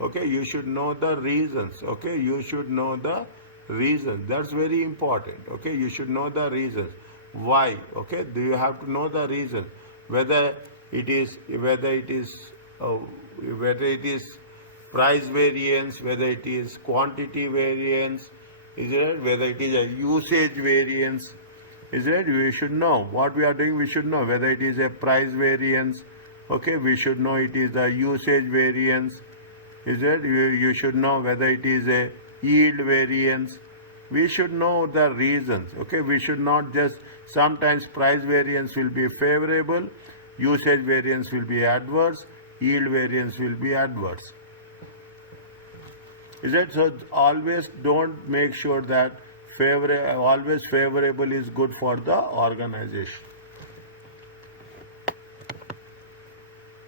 Okay, you should know the reasons. Okay, you should know the reasons. That's very important. Okay, you should know the reasons. Why? Okay, do you have to know the reason? Whether uh, whether it is price variance, whether it is quantity variance, is it? Whether it is a usage variance, is it? We should know what we are doing. We should know whether it is a price variance. Okay, we should know it is a usage variance. Is it? You should know whether it is a yield variance. We should know the reasons. Okay, we should not just sometimes price variance will be favorable, usage variance will be adverse, yield variance will be adverse. Is it? So always don't make sure that always favorable is good for the organization.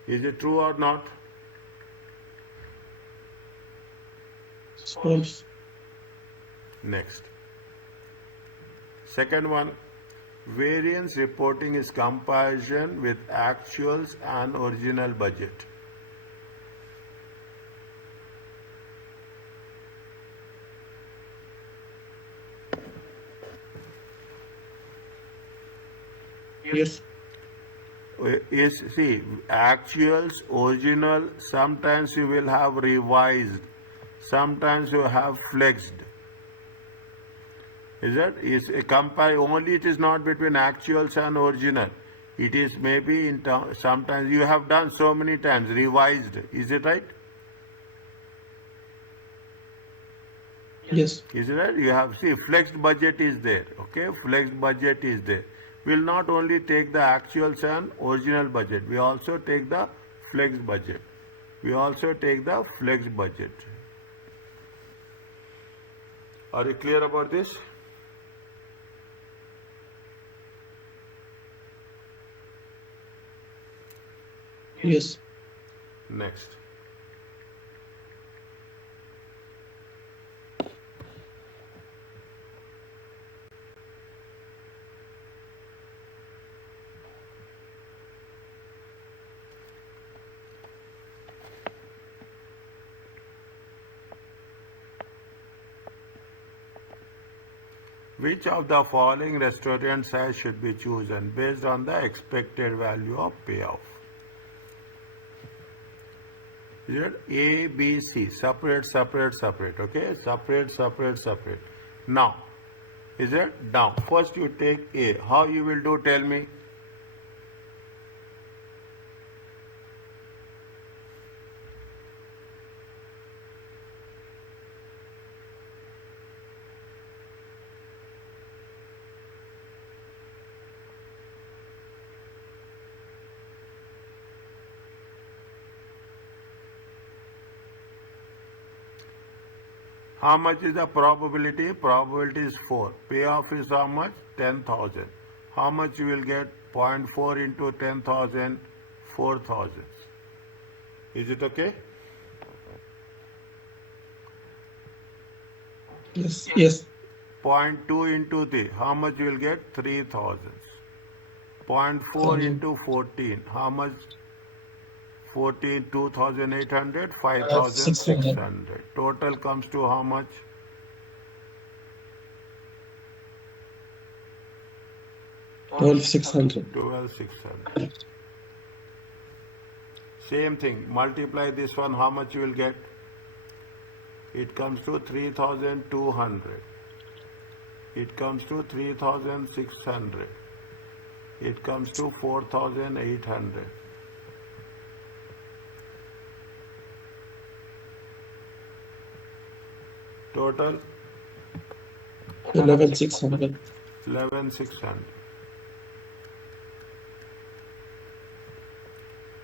Is it true or not? False. Next. Second one, variance reporting is comparison with actuals and original budget. Yes. Is see actuals, original, sometimes you will have revised, sometimes you have flexed. Is it? Is a compare only it is not between actuals and original. It is maybe in sometimes you have done so many times revised. Is it right? Yes. Is it right? You have see flexed budget is there. Okay, flexed budget is there. We'll not only take the actuals and original budget. We also take the flexed budget. We also take the flexed budget. Are you clear about this? Yes. Next. Which of the following restaurant size should be chosen based on the expected value of payoff? Is it A, B, C? Separate, separate, separate. Okay, separate, separate, separate. Now, is it? Now, first you take A. How you will do? Tell me. How much is the probability? Probability is 4. Payoff is how much? 10,000. How much you will get? 0.4 into 10,000, 4,000. Is it okay? Yes. Yes. 0.2 into 3. How much you will get? 3,000. 0.4 into 14. How much? 14, 2,800, 600. 5,600. Total comes to how much? 12,600. 12,600. Same thing. Multiply this one. How much you will get? It comes to 3,200. It comes to 3,600. It comes to 4,800. Total 11,600. 11,600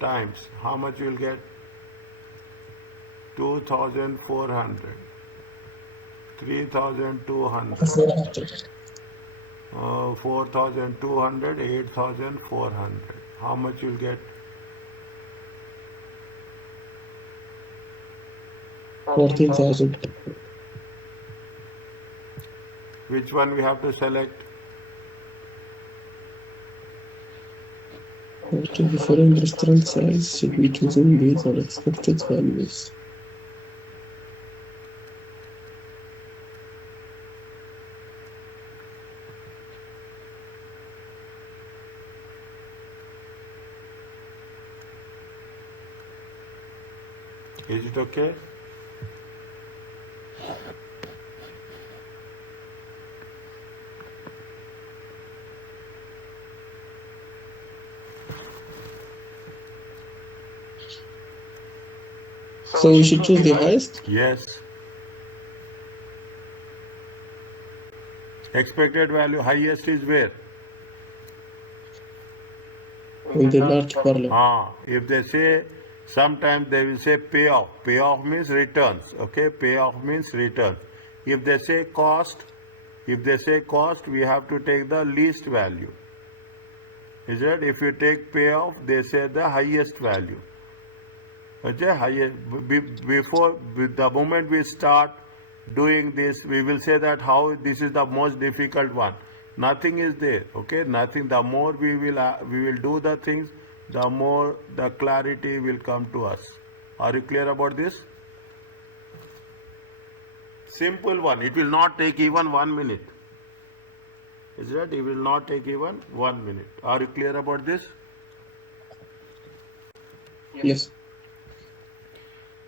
times how much you will get? 2,400, 3,200, 400. 4,200, 8,400. How much you'll get? 14,000. Which one we have to select? The different restaurant size should be chosen based on expected values. Is it okay? So we should choose the highest? Yes. Expected value highest is where? In the large parlor. If they say, sometimes they will say payoff. Payoff means returns. Okay, payoff means return. If they say cost, we have to take the least value. Is it? If you take payoff, they say the highest value. Okay, before the moment we start doing this, we will say that how this is the most difficult one. Nothing is there. Okay, nothing. The more we will do the things, the more the clarity will come to us. Are you clear about this? Simple one. It will not take even 1 minute. Is that? It will not take even 1 minute. Are you clear about this? Yes.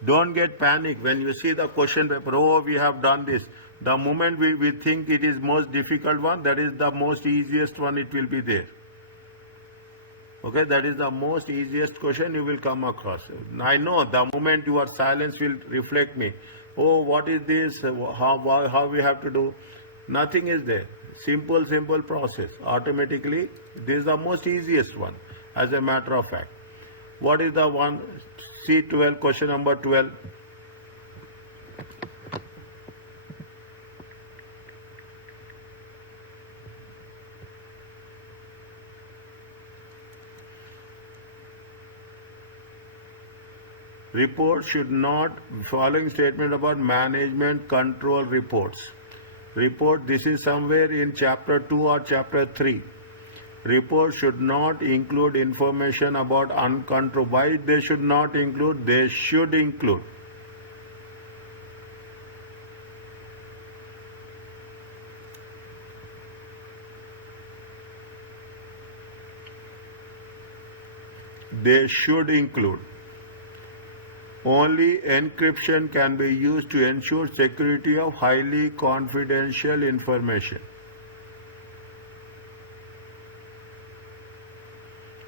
Don't get panic when you see the question paper. Oh, we have done this. The moment we think it is most difficult one, that is the most easiest one, it will be there. Okay, that is the most easiest question you will come across. I know the moment your silence will reflect me. Oh, what is this? How we have to do? Nothing is there. Simple process. Automatically, this is the most easiest one, as a matter of fact. What is the one? C12, question number 12. Report should not, following statement about management control reports. Report, this is somewhere in chapter 2 or chapter 3. Report should not include information about uncontrolled. Why they should not include? They should include. They should include. Only encryption can be used to ensure security of highly confidential information.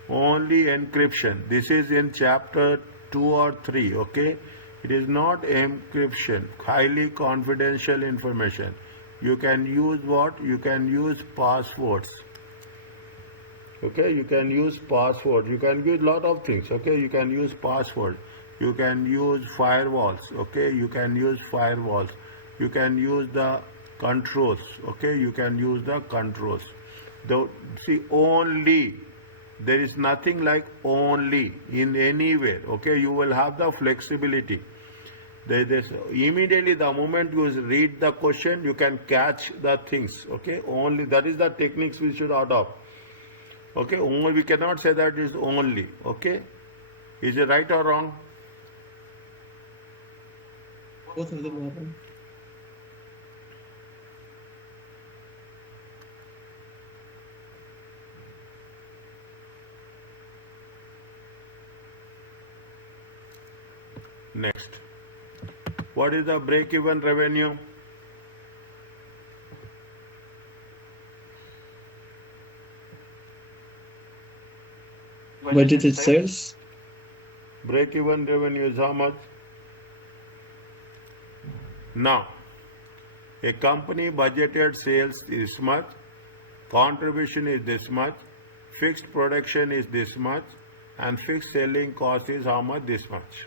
Only encryption. This is in chapter 2 or 3, okay? It is not encryption, highly confidential information. You can use what? You can use passwords. Okay, you can use password. You can use lot of things, okay? You can use password. You can use firewalls, okay? You can use firewalls. You can use the controls, okay? You can use the controls. See, only. There is nothing like only in anywhere, okay? You will have the flexibility. Immediately the moment you read the question, you can catch the things, okay? Only, that is the techniques we should adopt. Okay, only, we cannot say that it is only, okay? Is it right or wrong? Both of them are wrong. Next. What is the break-even revenue? Budgeted sales. Break-even revenue is how much? Now, a company budgeted sales is much, contribution is this much, fixed production is this much, and fixed selling cost is how much? This much.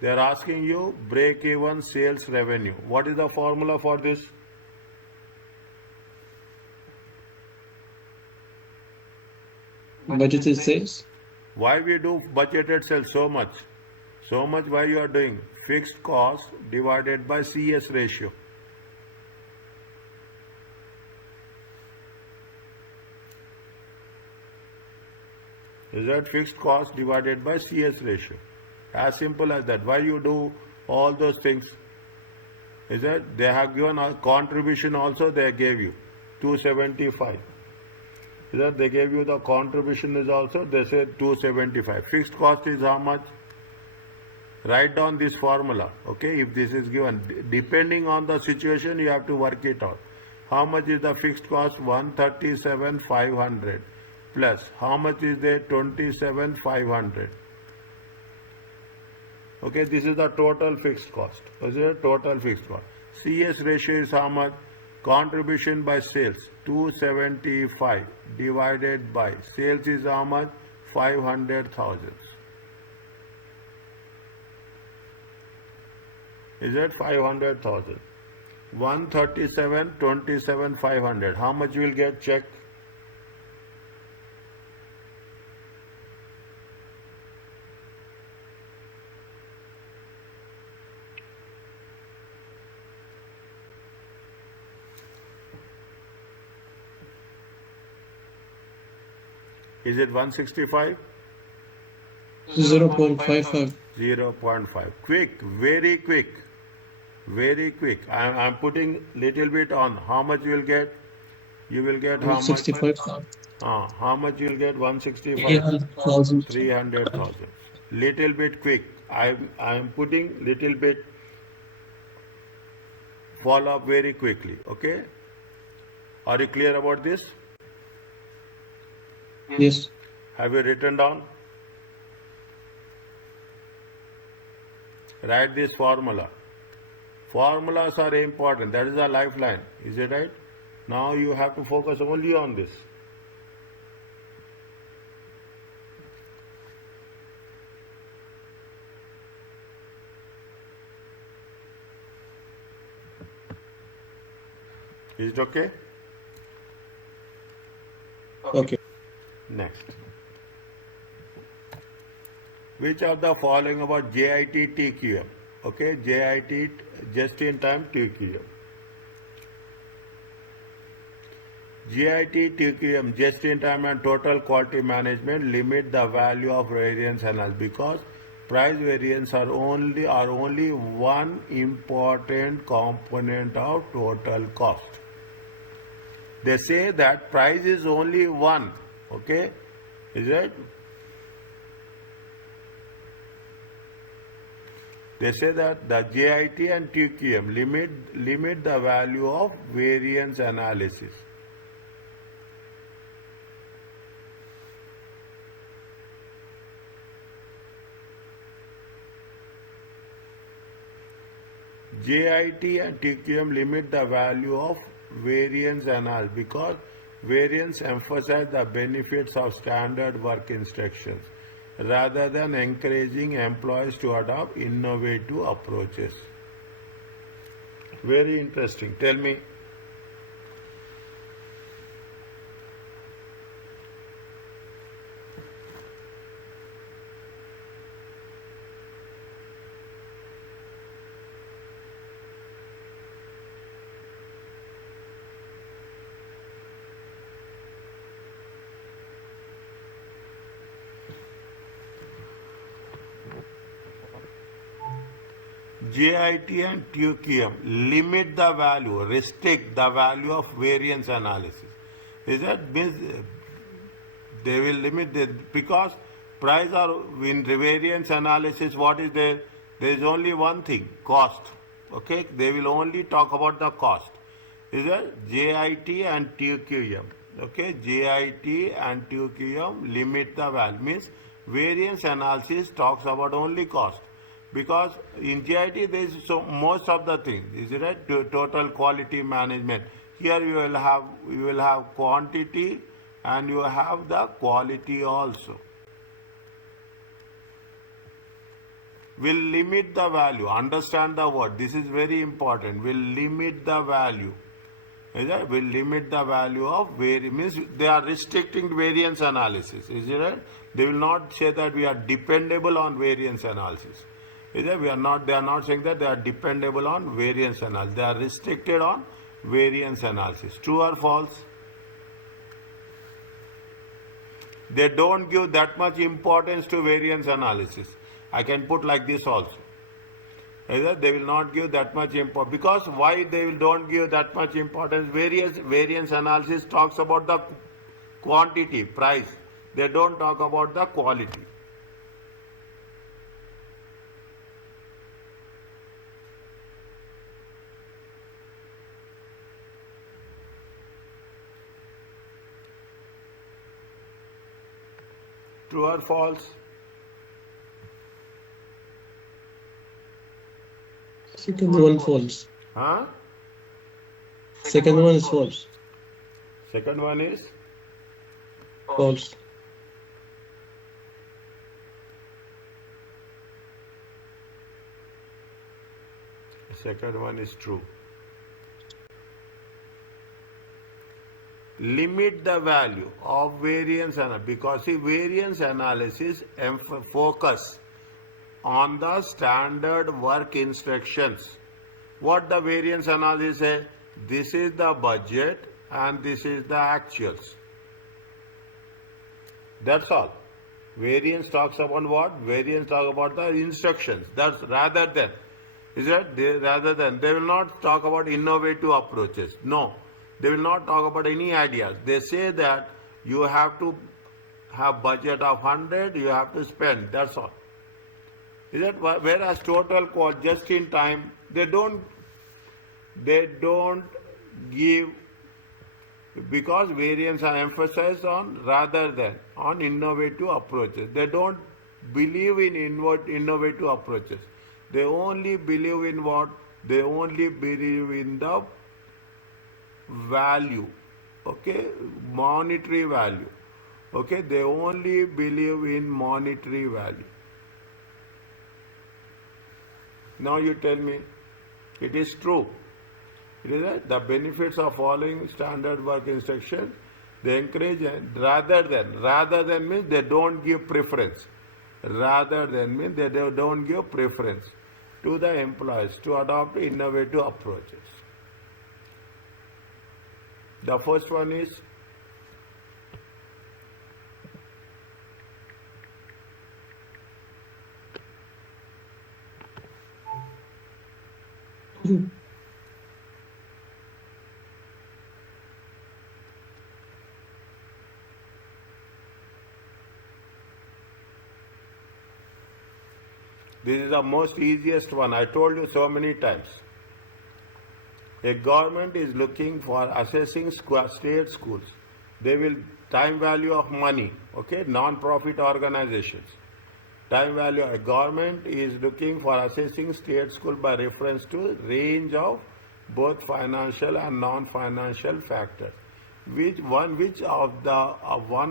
They are asking you break-even sales revenue. What is the formula for this? budgeted sales. Why we do budgeted sales so much? So much why you are doing? Fixed cost divided by CS ratio. Is that fixed cost divided by CS ratio? As simple as that. Why you do all those things? Is that they have given a contribution also they gave you 275. Is that they gave you the contribution is also they said 275. Fixed cost is how much? Write down this formula. Okay, if this is given, depending on the situation, you have to work it out. How much is the fixed cost? 137,500 plus how much is there? 27,500. Okay, this is the total fixed cost. Is it total fixed cost? CS ratio is how much? Contribution by sales 275 divided by sales is how much? 500,000. Is it 500,000? 137, 27, 500. How much you will get? Check. Is it 165? 0.55. 0.5. Quick, very quick. Very quick. I'm putting little bit on. How much you will get? You will get how much? 165. How much you will get? 165. 300,000. 300,000. Little bit quick. I'm putting little bit. Follow up very quickly. Okay. Are you clear about this? Yes. Have you written down? Write this formula. Formulas are important. That is a lifeline. Is it right? Now you have to focus only on this. Is it okay? Okay. Next. Which of the following about JIT TQM? Okay, JIT just in time TQM. JIT TQM just in time and total quality management limit the value of variance analysis because price variance are only one important component of total cost. They say that price is only one. Okay, is it? They say that the JIT and TQM limit the value of variance analysis. JIT and TQM limit the value of variance analysis because variance emphasizes the benefits of standard work instructions rather than encouraging employees to adopt innovative approaches. Very interesting. Tell me. JIT and TQM limit the value, restrict the value of variance analysis. Is that means they will limit it because price are in variance analysis. What is there? There is only one thing: cost. Okay, they will only talk about the cost. Is that JIT and TQM? Okay, JIT and TQM limit the value means variance analysis talks about only cost. Because in GIT there is so most of the things, is it right? Total quality management. Here you will have quantity and you have the quality also. Will limit the value. Understand the word. This is very important. Will limit the value. Is that will limit the value of variance, means they are restricting variance analysis. Is it right? They will not say that we are dependable on variance analysis. Is that we are not? They are not saying that they are dependable on variance analysis. They are restricted on variance analysis. True or false? They don't give that much importance to variance analysis. I can put like this also. Either they will not give that much importance, because why they don't give that much importance? Variance analysis talks about the quantity, price. They don't talk about the quality. True or false? Second one false. Huh? Second one is false. Second one is False. true. Limit the value of variance analysis, because see, variance analysis focus on the standard work instructions. What the variance analysis say? This is the budget and this is the actuals. That's all. Variance talks about what? Variance talks about the instructions. That's rather than. Is that rather than, they will not talk about innovative approaches. No, they will not talk about any ideas. They say that you have to have budget of 100, you have to spend. That's all. Is that, whereas total cost, just in time, they don't give, because variance are emphasized on rather than on innovative approaches. They don't believe in innovative approaches. They only believe in what? They only believe in the value. Okay, monetary value. Okay, they only believe in monetary value. Now you tell me, it is true. It is that the benefits of following standard work instructions, they encourage rather than means they don't give preference. Rather than means they don't give preference to the employees to adopt innovative approaches. The first one is this is the most easiest one. I told you so many times. A government is looking for assessing state schools. They will time value of money. Okay, non-profit organizations. Time value. A government is looking for assessing state school by reference to range of both financial and non-financial factors. One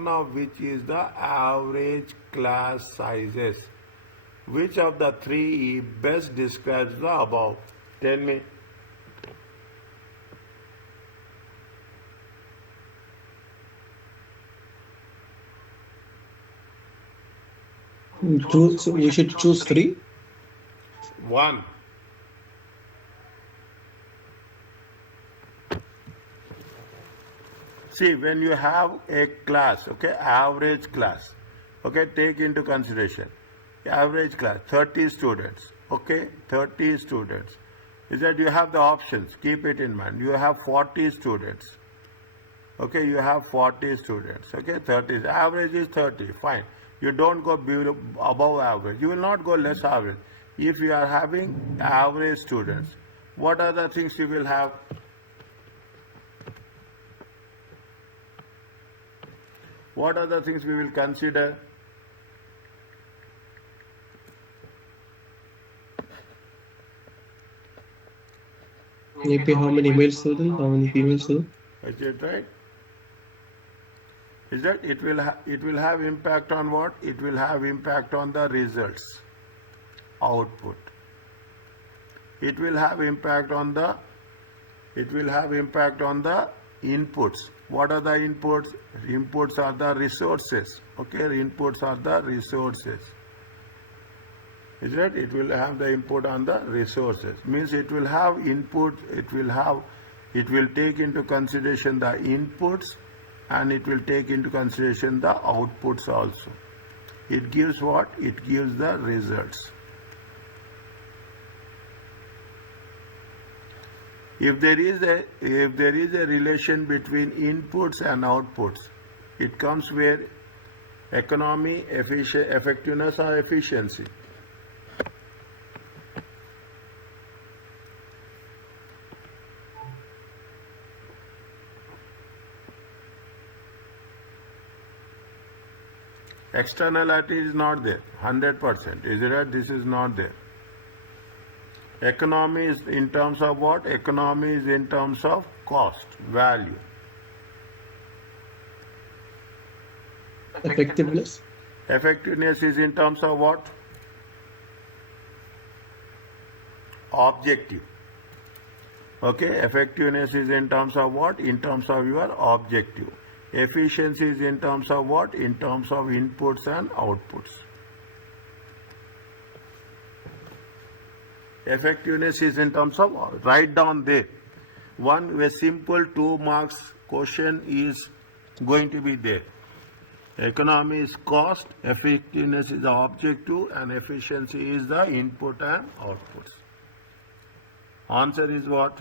of which is the average class sizes. Which of the three best describes the above? Tell me. So we should choose three. One. See, when you have a class, okay, average class, okay, take into consideration, average class, 30 students, okay, 30 students, is that you have the options, keep it in mind, you have 40 students, okay, you have 40 students, okay, 30, average is 30, fine, you don't go above average, you will not go less average. If you are having average students, what are the things you will have? What are the things we will consider? Maybe how many male students, how many female students? Is it right? Is that it will have impact on what? It will have impact on the results, output. It will have impact on the It will have impact on the inputs. What are the inputs? Inputs are the resources. Okay, inputs are the resources. Is it? It will have the input on the resources. Means it will have input, it will take into consideration the inputs and it will take into consideration the outputs also. It gives what? It gives the results. If there is a relation between inputs and outputs, it comes where economy, effectiveness or efficiency. Externality is not there, 100%. Is it right? This is not there. Economy is in terms of what? Economy is in terms of cost, value. Effectiveness. Effectiveness is in terms of what? Objective. Okay, effectiveness is in terms of what? In terms of your objective. Efficiency is in terms of what? In terms of inputs and outputs. Effectiveness is in terms of, write down there. A simple 2 marks question is going to be there. Economy is cost, effectiveness is the objective, and efficiency is the input and outputs. Answer is what?